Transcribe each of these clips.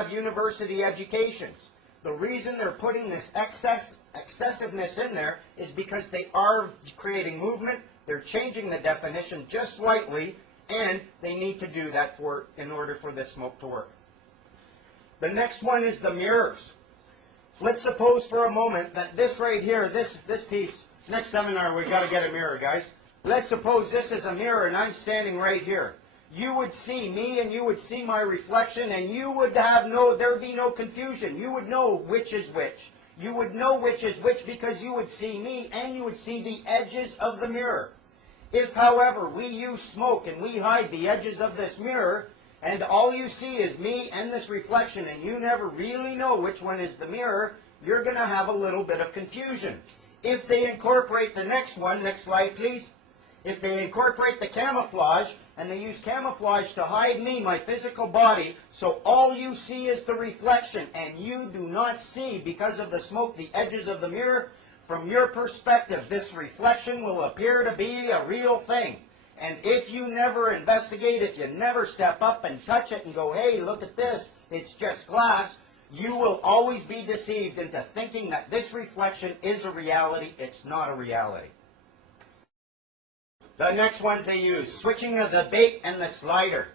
have university educations. The reason they're putting this excessiveness in there is because they are creating movement, they're changing the definition just slightly, and they need to do that in order for this smoke to work. The next one is the mirrors. Let's suppose for a moment that this right here, this piece, next seminar we've got to get a mirror, guys. Let's suppose this is a mirror and I'm standing right here. You would see me and you would see my reflection, and you would have there'd be no confusion. You would know which is which. You would know which is which because you would see me and you would see the edges of the mirror. If, however, we use smoke and we hide the edges of this mirror, and all you see is me and this reflection, and you never really know which one is the mirror, you're going to have a little bit of confusion. If they incorporate the next one, next slide please. If they incorporate the camouflage, and they use camouflage to hide me, my physical body, so all you see is the reflection, and you do not see, because of the smoke, the edges of the mirror, from your perspective, this reflection will appear to be a real thing. And if you never investigate, if you never step up and touch it and go, hey, look at this, it's just glass, you will always be deceived into thinking that this reflection is a reality. It's not a reality. The next ones they use, switching of the bait and the slider.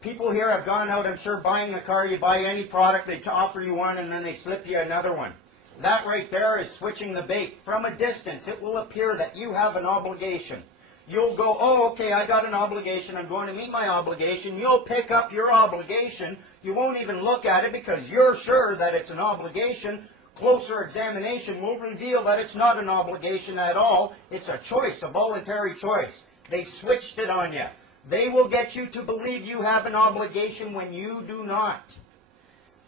People here have gone out, I'm sure, buying a car. You buy any product, they offer you one, and then they slip you another one. That right there is switching the bait. From a distance, it will appear that you have an obligation. You'll go, oh, okay, I got an obligation. I'm going to meet my obligation. You'll pick up your obligation. You won't even look at it because you're sure that it's an obligation. Closer examination will reveal that it's not an obligation at all. It's a choice, a voluntary choice. They've switched it on you. They will get you to believe you have an obligation when you do not.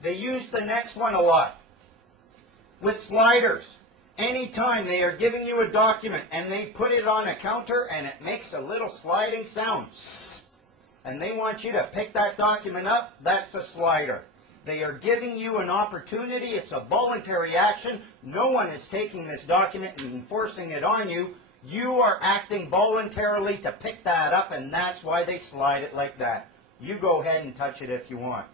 They use the next one a lot. With sliders. Anytime they are giving you a document and they put it on a counter and it makes a little sliding sound, and they want you to pick that document up, that's a slider. They are giving you an opportunity. It's a voluntary action. No one is taking this document and enforcing it on you. You are acting voluntarily to pick that up, and that's why they slide it like that. You go ahead and touch it if you want.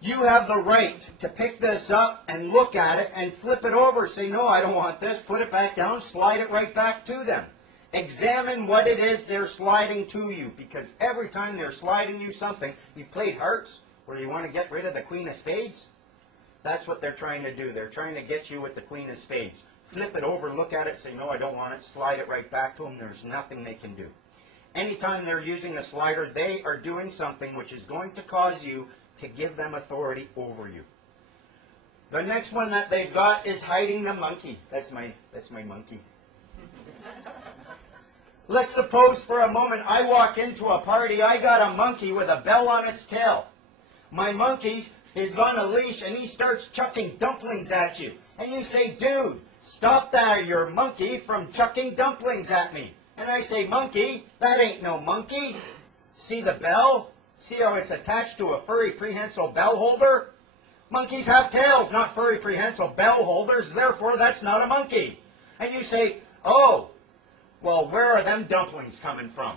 You have the right to pick this up and look at it and flip it over. Say, no, I don't want this. Put it back down. Slide it right back to them. Examine what it is they're sliding to you, because every time they're sliding you something, you've played hearts, where you want to get rid of the Queen of Spades. That's what they're trying to do. They're trying to get you with the Queen of Spades. Flip it over, look at it, say, no, I don't want it. Slide it right back to them. There's nothing they can do. Anytime they're using a slider, they are doing something which is going to cause you to give them authority over you. The next one that they've got is hiding the monkey. That's my monkey. Let's suppose for a moment I walk into a party, I got a monkey with a bell on its tail. My monkey is on a leash and he starts chucking dumplings at you. And you say, dude, stop that, your monkey, from chucking dumplings at me. And I say, monkey, that ain't no monkey. See the bell? See how it's attached to a furry prehensile bell holder? Monkeys have tails, not furry prehensile bell holders, therefore that's not a monkey. And you say, oh, well, where are them dumplings coming from?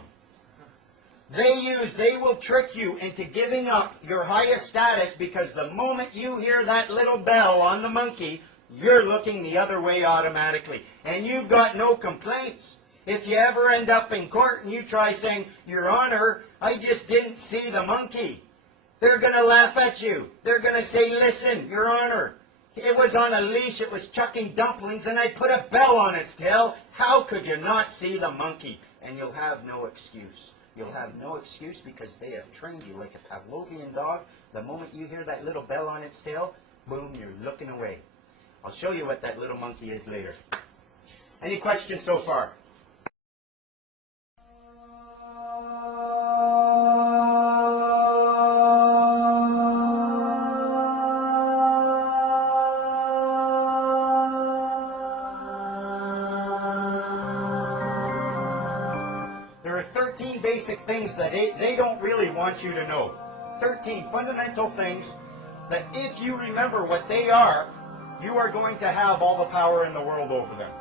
They will trick you into giving up your highest status, because the moment you hear that little bell on the monkey, you're looking the other way automatically. And you've got no complaints. If you ever end up in court and you try saying, Your Honor, I just didn't see the monkey, they're going to laugh at you. They're going to say, listen, Your Honor, it was on a leash, it was chucking dumplings, and I put a bell on its tail. How could you not see the monkey? And you'll have no excuse. You'll have no excuse because they have trained you like a Pavlovian dog. The moment you hear that little bell on its tail, boom, you're looking away. I'll show you what that little monkey is later. Any questions so far? Basic things that they don't really want you to know. 13 fundamental things that if you remember what they are, you are going to have all the power in the world over them.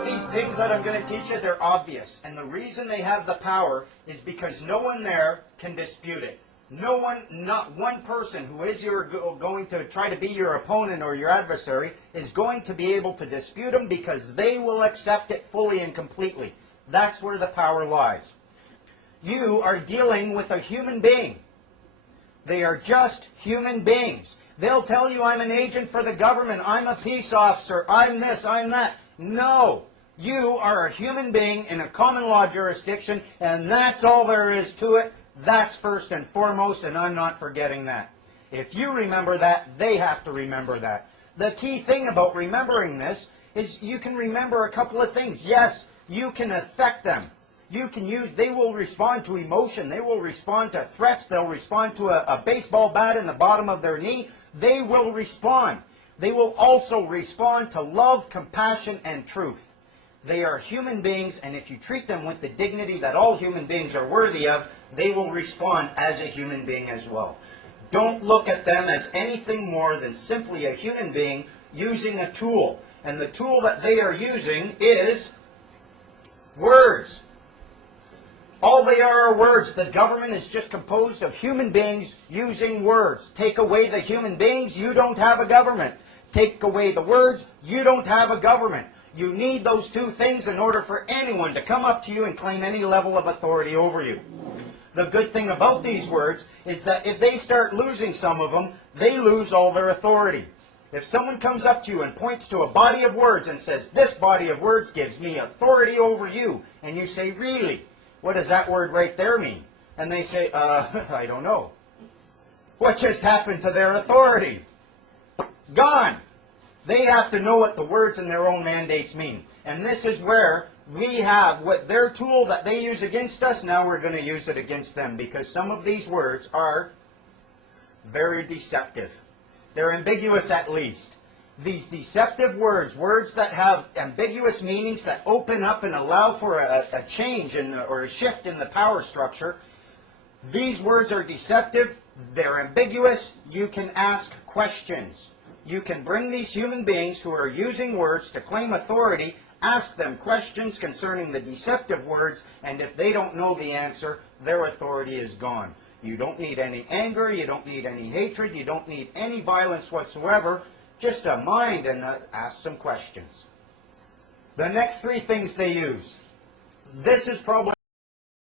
of these things that I'm going to teach you, they're obvious. And the reason they have the power is because no one there can dispute it. No one, not one person who is going to try to be your opponent or your adversary is going to be able to dispute them because they will accept it fully and completely. That's where the power lies. You are dealing with a human being. They are just human beings. They'll tell you, I'm an agent for the government, I'm a peace officer, I'm this, I'm that. No. You are a human being in a common law jurisdiction, and that's all there is to it. That's first and foremost, and I'm not forgetting that. If you remember that, they have to remember that. The key thing about remembering this is you can remember a couple of things. Yes, you can affect them. They will respond to emotion. They will respond to threats. They'll respond to a baseball bat in the bottom of their knee. They will respond. They will also respond to love, compassion, and truth. They are human beings, and if you treat them with the dignity that all human beings are worthy of, they will respond as a human being as well. Don't look at them as anything more than simply a human being using a tool. And the tool that they are using is words. All they are words. The government is just composed of human beings using words. Take away the human beings, you don't have a government. Take away the words, you don't have a government. You need those two things in order for anyone to come up to you and claim any level of authority over you. The good thing about these words is that if they start losing some of them, they lose all their authority. If someone comes up to you and points to a body of words and says, this body of words gives me authority over you, and you say, really? What does that word right there mean? And they say, I don't know. What just happened to their authority? Gone. They have to know what the words in their own mandates mean. And this is where we have what their tool that they use against us, now we're going to use it against them, because some of these words are very deceptive. They're ambiguous at least. These deceptive words, words that have ambiguous meanings that open up and allow for a change or a shift in the power structure, these words are deceptive, they're ambiguous, you can ask questions. You can bring these human beings who are using words to claim authority, ask them questions concerning the deceptive words, and if they don't know the answer, their authority is gone. You don't need any anger, you don't need any hatred, you don't need any violence whatsoever, just a mind and ask some questions. The next three things they use. This is probably